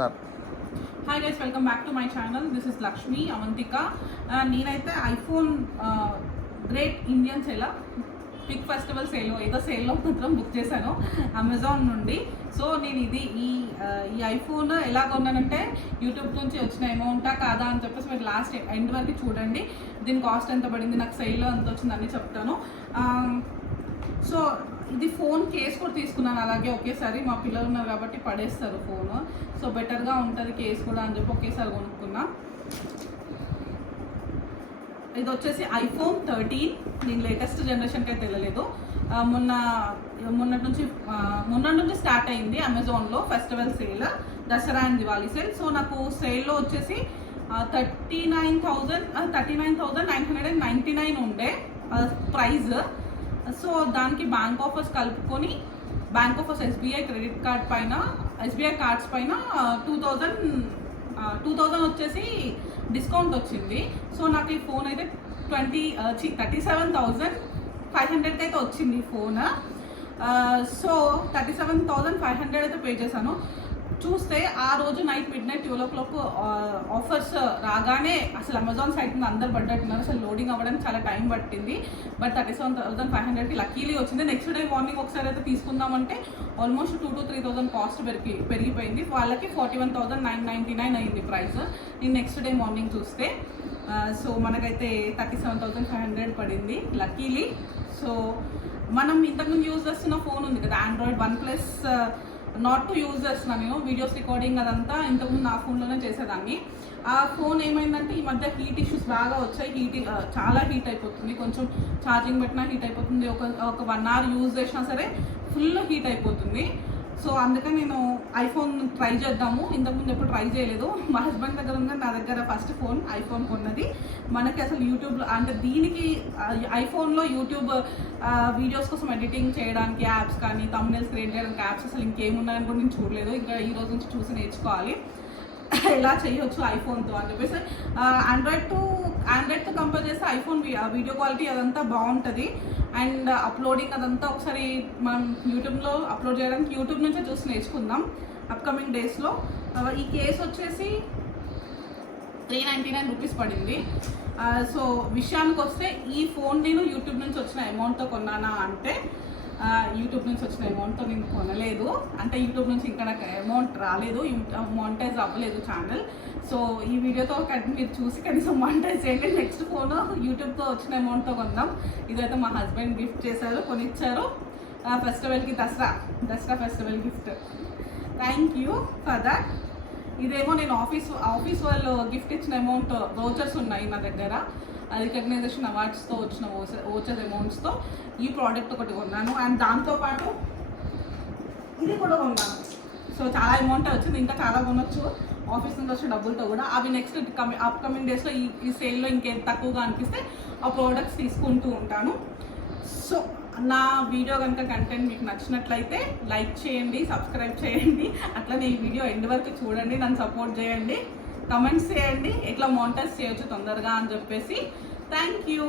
Hi guys, welcome back to my channel. This is Lakshmi Avantika. నేనైతే iPhone great Indian sale big festival సేల్లో మాత్రం book చేశాను Amazon నుండి. So నేను ఈ ఐఫోన్ ఎలా కొన్నానంటే యూట్యూబ్ నుంచి వచ్చిన అమౌంటా కాదా అని చెప్పేసి మీరు లాస్ట్ ఎండ్ వరకు చూడండి. దీని కాస్ట్ ఎంత పడింది, నాకు సేల్లో ఎంత వచ్చింది అని చెప్తాను. సో ఇది ఫోన్ కేస్ కూడా తీసుకున్నాను అలాగే ఒకేసారి. మా పిల్లలు ఉన్నారు కాబట్టి పడేస్తారు ఫోన్, సో బెటర్గా ఉంటుంది కేస్ కూడా అని చెప్పి ఒకేసారి కొనుక్కున్నా. ఇది వచ్చేసి ఐఫోన్ 13. నేను లేటెస్ట్ జనరేషన్కి అయితే వెళ్ళలేదు. మొన్నటి నుంచి స్టార్ట్ అయింది అమెజాన్లో festival sale, Dasara and Diwali sale. So నాకు సేల్లో వచ్చేసి 39,999 ఉండే ప్రైజ్. సో దానికి బ్యాంక్ ఆఫర్స్ కలుపుకొని bank offers SBI credit card పైన, ఎస్బీఐ కార్డ్స్ పైన 2000 వచ్చేసి డిస్కౌంట్ వచ్చింది. సో నాకు ఈ ఫోన్ అయితే 37,500 అయితే వచ్చింది ఈ ఫోన్. సో 37,500 అయితే పే చేశాను. చూస్తే ఆ రోజు నైట్ మిడ్నైట్ 12 o'clock ఆఫర్స్ రాగానే అసలు అమెజాన్ సైట్ మీద అందరు పడ్డట్టున్నారు. అసలు లోడింగ్ అవ్వడానికి చాలా టైం పట్టింది. బట్ 37,500కి లక్కీలీ వచ్చింది. నెక్స్ట్ డే మార్నింగ్ ఒకసారి అయితే తీసుకుందామంటే ఆల్మోస్ట్ 2,000 to 3,000 కాస్ట్ పెరిగిపోయింది. వాళ్ళకి 41,999 అయింది ప్రైస్. నేను నెక్స్ట్ డే మార్నింగ్ చూస్తే సో మనకైతే 37,500 పడింది లక్కీలీ. సో మనం ఇంతకుముందు యూజ్ చేస్తున్న ఫోన్ ఉంది కదా, Android OnePlus not to use చేస్తున్నాను నేను. వీడియోస్ రికార్డింగ్ అదంతా ఇంతకుముందు నా ఫోన్లోనే చేసేదాన్ని. ఆ ఫోన్ ఏమైందంటే ఈ మధ్య హీట్ ఇష్యూస్ బాగా వచ్చాయి. చాలా హీట్ అయిపోతుంది. కొంచెం ఛార్జింగ్ పెట్టినా హీట్ అయిపోతుంది. ఒక 1 hour యూజ్ చేసినా సరే ఫుల్ హీట్ అయిపోతుంది. సో అందుకని నేను ఐఫోన్ ట్రై చేద్దాము. ఇంతకుముందు ఎప్పుడు ట్రై చేయలేదు. మా హస్బెండ్ దగ్గర ఉంది, నా దగ్గర ఫస్ట్ ఫోన్ ఐఫోన్ కొన్నది. మనకి అసలు యూట్యూబ్లో అంటే దీనికి ఐఫోన్లో యూట్యూబ్ వీడియోస్ కోసం ఎడిటింగ్ చేయడానికి యాప్స్ కానీ థంబ్నెయిల్స్ క్రియేట్ చేయడానికి యాప్స్ అసలు ఇంకేమున్నాయని కూడా నేను చూడలేదు. ఇంకా ఈ రోజు నుంచి చూసి నేర్చుకోవాలి ఎలా చేయొచ్చు ఐఫోన్తో అని చెప్పేసి. ఆండ్రాయిడ్తో కంపేర్ చేస్తే ఐఫోన్ వీడియో క్వాలిటీ అదంతా బాగుంటుంది. అండ్ అప్లోడింగ్ అదంతా ఒకసారి మనం యూట్యూబ్లో అప్లోడ్ చేయడానికి యూట్యూబ్ నుంచే చూసి నేర్చుకుందాం అప్కమింగ్ డేస్లో. ఈ కేసు వచ్చేసి 399 రూపీస్ పడింది. సో విషయానికి వస్తే ఈ ఫోన్ నేను యూట్యూబ్ నుంచి వచ్చిన అమౌంట్తో కొన్నానా అంటే యూట్యూబ్ నుంచి వచ్చిన అమౌంట్తో నేను కొనలేదు. అంటే యూట్యూబ్ నుంచి ఇంకా నాకు అమౌంట్ రాలేదు, మానిటైజ్ అవ్వలేదు ఛానల్. సో ఈ వీడియోతో మీరు చూసి కనీసం మానిటైజ్ చేయండి. నెక్స్ట్ ఫోన్ యూట్యూబ్తో వచ్చిన అమౌంట్తో కొందాం. ఇదైతే మా హస్బెండ్ గిఫ్ట్ చేశారు, కొనిచ్చారు ఫెస్టివల్కి, Dasara festival gift. Thank you for that. ఇదేమో నేను ఆఫీస్ వాళ్ళు గిఫ్ట్ ఇచ్చిన అమౌంట్ వోచర్స్ ఉన్నాయి నా దగ్గర. రికగ్నైజేషన్ అవార్డ్స్తో వచ్చిన వోచర్ అమౌంట్స్తో ఈ ప్రోడక్ట్ ఒకటి కొన్నాను. అండ్ దాంతోపాటు ఇది కూడా కొన్నాను. సో చాలా అమౌంట్ వచ్చింది, ఇంకా చాలా కొనొచ్చు ఆఫీస్ నుంచి వచ్చిన డబ్బులతో కూడా. అవి నెక్స్ట్ అప్కమింగ్ డేస్లో ఈ సేల్లో ఇంకేం తక్కువగా అనిపిస్తే ఆ ప్రోడక్ట్స్ తీసుకుంటూ ఉంటాను. సో నా వీడియో కనుక కంటెంట్ మీకు నచ్చినట్లయితే లైక్ చేయండి, సబ్స్క్రైబ్ చేయండి. అట్లనే ఈ వీడియో ఎండ్ వరకు చూడండి, నన్ను సపోర్ట్ చేయండి, కమెంట్స్ చేయండి ఎట్లా మానిటైజ్ చేయొచ్చు తొందరగా అని చెప్పేసి. Thank you.